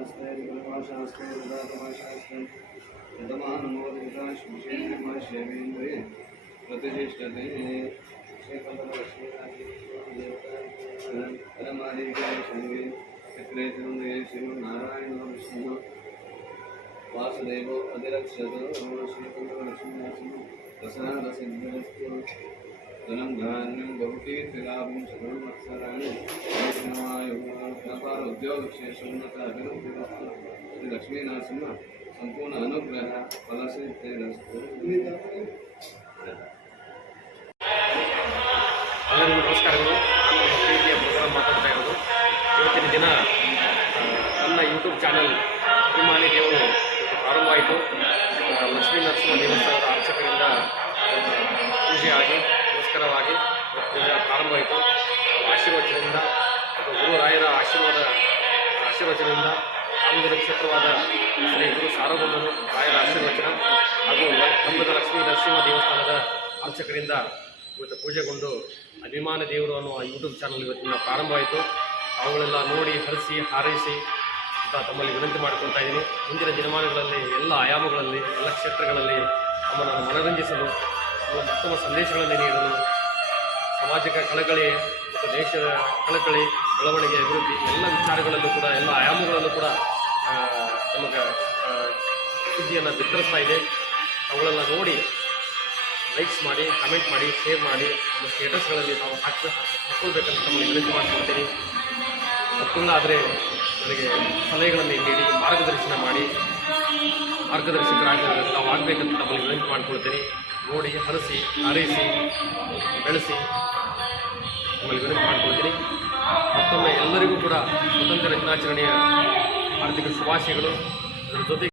प्रतिष्ठते नारायण विष्णु वासुदेव अधिरक्षत प्रसादसिद्धिरस्तु धनं धान्यं बहुकीर्तिलाभं शतमत्सराणि व्यापार उद्योगक्षेत्रमुन्नताभिवृद्धिरस्तु श्री लक्ष्मीनरसिंह संपूर्ण अनुग्रह फलसिद्धिरस्तु। ಎಲ್ಲರಿಗೂ ನಮಸ್ಕಾರಗಳು. ನಾನು ಪ್ರೀತಿಯ ಪ್ರೋಗ್ರಾಮ್ ಮಾತಾಡ್ತಾ ಇರೋದು. ಇವತ್ತಿನ ದಿನ ನನ್ನ ಯೂಟ್ಯೂಬ್ ಚಾನಲ್ ಅಭಿಮಾನಿ ದೇವರು ಪ್ರಾರಂಭವಾಯಿತು. ಲಕ್ಷ್ಮೀ ನರಸಿಂಹ ದೇವಸ್ಥಾನದ ಅರ್ಚಕರಿಂದ ಪೂಜೆ ಆಗಿ ನಮಸ್ಕಾರವಾಗಿ ಪ್ರಾರಂಭವಾಯಿತು. ಆಶೀರ್ವಚನದಿಂದ ಮತ್ತು ಗುರುರಾಯರ ಆಶೀರ್ವಚನದಿಂದ ಆಮದು ನಕ್ಷತ್ರವಾದ ಶ್ರೀ ಗುರು ಸಾರ್ವಭೌಮರು ರಾಯರ ಆಶೀರ್ವಚನ ಹಾಗೂ ಕಂಬದ ಲಕ್ಷ್ಮೀ ನರಸಿಂಹ ದೇವಸ್ಥಾನದ ಅರ್ಚಕರಿಂದ ಇವತ್ತು ಪೂಜೆಗೊಂಡು ಅಭಿಮಾನ ದೇವರು ಅನ್ನುವ ಯೂಟ್ಯೂಬ್ ಚಾನಲ್ ಇವತ್ತಿನ ಪ್ರಾರಂಭವಾಯಿತು. ಅವುಗಳೆಲ್ಲ ನೋಡಿ ಹರಿಸಿ ಹಾರೈಸಿ ಅಂತ ತಮ್ಮಲ್ಲಿ ವಿನಂತಿ ಮಾಡಿಕೊಳ್ತಾ ಇದ್ದೀನಿ. ಮುಂದಿನ ದಿನಮಾನಗಳಲ್ಲಿ ಎಲ್ಲ ಆಯಾಮಗಳಲ್ಲಿ ಎಲ್ಲ ಕ್ಷೇತ್ರಗಳಲ್ಲಿ ನಮ್ಮನ್ನು ಮನರಂಜಿಸಲು ಉತ್ತಮ ಸಂದೇಶಗಳನ್ನು ನೀಡಲು ಸಮಾಜಕ್ಕೆ ಕಳಕಳಿ ಮತ್ತು ದೇಶದ ಕಳಕಳಿ ಬೆಳವಣಿಗೆ ಅಭಿವೃದ್ಧಿ ಎಲ್ಲ ವಿಚಾರಗಳಲ್ಲೂ ಕೂಡ ಎಲ್ಲ ಆಯಾಮಗಳಲ್ಲೂ ಕೂಡ ನಮಗೆ ಸುದ್ದಿಯನ್ನು ಬಿತ್ತರಿಸ್ತಾ ಇದೆ. ಅವುಗಳೆಲ್ಲ ನೋಡಿ ಲೈಕ್ಸ್ ಮಾಡಿ, ಕಮೆಂಟ್ ಮಾಡಿ, ಶೇರ್ ಮಾಡಿ, ನಮ್ಮ ಸ್ಟೇಟಸ್ಗಳಲ್ಲಿ ನಾವು ಹಾಕ್ಕೊಳ್ಬೇಕಂತ ತಮ್ಮಲ್ಲಿ ವಿನಂತಿ ಮಾಡ್ಕೊಳ್ತೀನಿ. ಮತ್ತೊಂದು ಆದರೆ ನನಗೆ ಸಲಹೆಗಳನ್ನು ನೀಡಿ ಮಾರ್ಗದರ್ಶನ ಮಾಡಿ ನಾವು ಆಗಬೇಕಂತ ತಮ್ಮಲ್ಲಿ ವಿನಂತಿ ಮಾಡ್ಕೊಳ್ತೀನಿ. ನೋಡಿ ಹರಿಸಿ ಹಾರೈಸಿ ಬೆಳೆಸಿ ತಮ್ಮಲ್ಲಿ ವಿನಂತಿ ಮಾಡ್ಕೊಳ್ತೀನಿ. ಮತ್ತೊಮ್ಮೆ ಎಲ್ಲರಿಗೂ ಕೂಡ ಸ್ವತಂತ್ರ ದಿನಾಚರಣೆಯ ಆರ್ಥಿಕ ಶುಭಾಶಯಗಳು. ಅದರ ಜೊತೆಗೆ